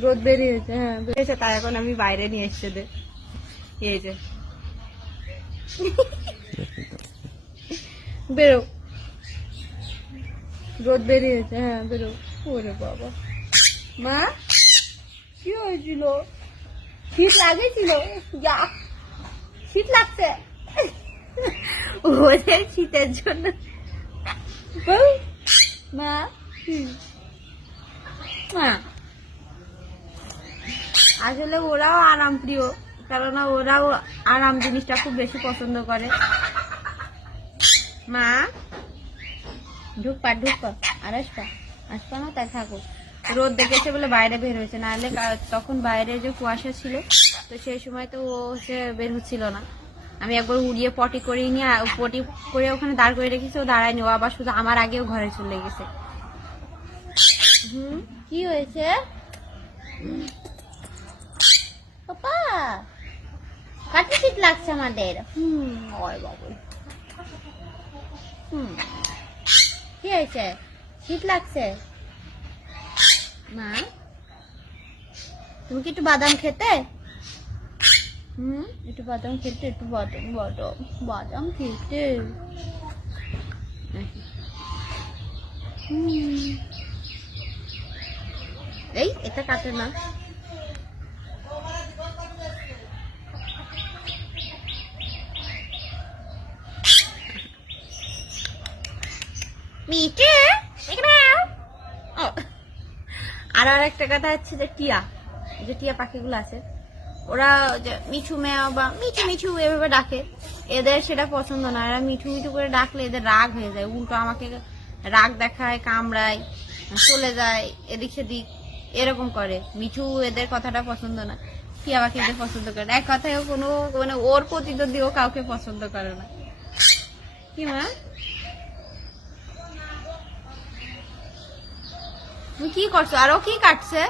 রোদ বেরিয়েছে, হ্যাঁ বেরিয়েছে, তাই এখন আমি বাইরে নিয়ে এসছে দে। এই যে বেরো, রোদ বেরিয়েছে, হ্যাঁ বেরো। ওরে বাবা, মা কি হয়েছিল? শীত লাগেছিল? যা শীত লাগছে ওদের শীতের জন্য। মা আসলে ওরাও আরাম প্রিয়, কেননা ওরাও আরাম জিনিসটা খুব বেশি পছন্দ করে। মা ঢুকপা আর আসপা না, তাই থাকো। রোদ দেখেছে বলে বাইরে বের হয়েছে, নাহলে তখন বাইরে যে কুয়াশা ছিল তো সেই সময় তো ও সে বের হচ্ছিল না। আমি একবার উড়িয়ে পটি করে নিয়ে পটি করে ওখানে দাঁড় করে রেখেছি, ও দাঁড়ায়নি, ও আবার শুধু আমার আগেও ঘরে চলে গেছে। কি হয়েছে পাপা? কাটি শীত লাগছে আমাদের। কি হয়েছে? শীত লাগছে? মা তুমি কি একটু বাদাম খেতে? একটু বাদাম খেতে, একটু বাদাম খেতে। এই এটা কাটে না। মিঠে আর একটা কথা হচ্ছে যে টিয়া পাখিগুলো আছে, ওরা মিঠু মেয়া বা মিঠু মিঠু এভাবে ডাকে, এদের সেটা পছন্দ না। এরা মিঠু মিঠু করে ডাকলে এদের রাগ হয়ে যায়, উল্টো আমাকে রাগ দেখায়, কামড়ায়, চলে যায় এদিক সেদিক, এরকম করে। মিঠু এদের কথাটা পছন্দ না, টিয়া পাখি এদের পছন্দ করে না। এক কথায় কোনো মানে ওর প্রতিদ্বন্দ্বীও কাউকে পছন্দ করে না। কি মা তুমি কি করছো? আরো কি কাটছে?